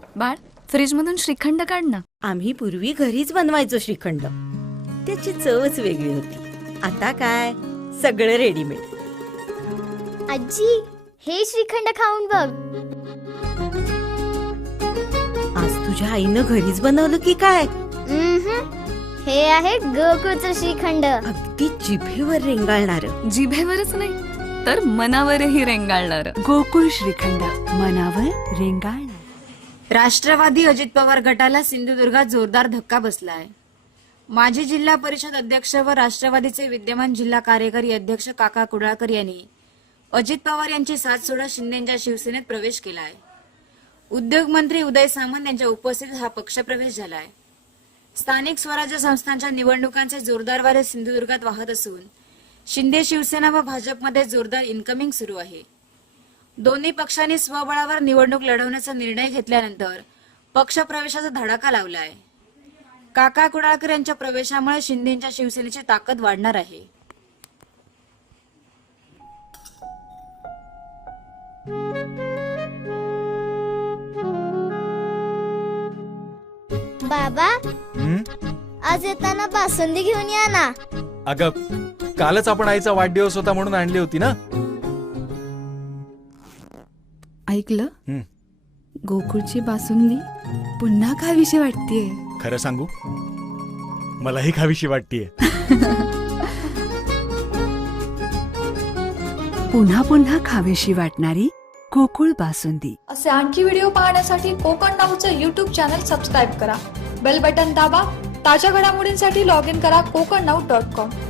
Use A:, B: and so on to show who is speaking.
A: बाळ, फ्रीज मधून श्रीखंड काढ ना.
B: आम्ही पूर्वी घरीच बनवायचो श्रीखंड. त्याची चवच वेगळी होती. आता काय सगळं रेडीमेड.
C: आजी, हे श्रीखंड खाऊन बघ.
B: आज तुझ्या आईनं घरीच बनवलं की काय?
C: हे आहे गोकुळचं श्रीखंड.
B: अगदी जिभेवर रेंगाळणार.
A: जिभेवरच नाही तर मनावरही रेंगाळणार.
D: गोकुळ श्रीखंड, मनावर रेंगाळणार.
E: राष्ट्रवादी अजित पवार गटाला सिंधुदुर्गात जोरदार धक्का बसलाय. माजी जिल्हा परिषद अध्यक्ष व राष्ट्रवादीचे विद्यमान जिल्हा कार्यकारी अध्यक्ष काका कुडाळकर यांनी अजित पवार यांची साथ सोडत शिंदेंच्या शिवसेनेत प्रवेश केलाय. उद्योग मंत्री उदय सामंत यांच्या उपस्थितीत हा पक्षप्रवेश झालाय. स्थानिक स्वराज्य संस्थांच्या निवडणुकांचे जोरदार वारे सिंधुदुर्गात वाहत असून शिंदे शिवसेना व भाजपमध्ये जोरदार इन्कमिंग सुरू आहे. दोन्ही पक्षांनी स्वबळावर निवडणूक लढवण्याचा निर्णय घेतल्यानंतर पक्षप्रवेशाचा धडाका लावलाय. काका कुडाळकर यांच्या प्रवेशामुळे शिंदेंच्या शिवसेनेची ताकद वाढणार आहे.
C: बाबा, आज येताना बासुंदी घेऊन या ना.
F: अगं, कालच आपण आईचा वाढदिवस होता म्हणून आणली होती ना.
D: ऐकलं? गोकुळची बासुंदी पुन्हा खावीशी वाटतेय.
F: खरं सांगू, मलाही खावीशी वाटतेय.
D: पुन्हा पुन्हा खावीशी वाटणारी गोकुळ बासुंदी.
G: असे आणखी व्हिडिओ पाहण्यासाठी कोकण नाऊचं YouTube चॅनल सबस्क्राईब करा. बेल बटन दाबा. ताज्या घडामोडींसाठी लॉग इन करा kokarnau.com.